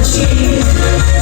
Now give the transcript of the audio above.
очі.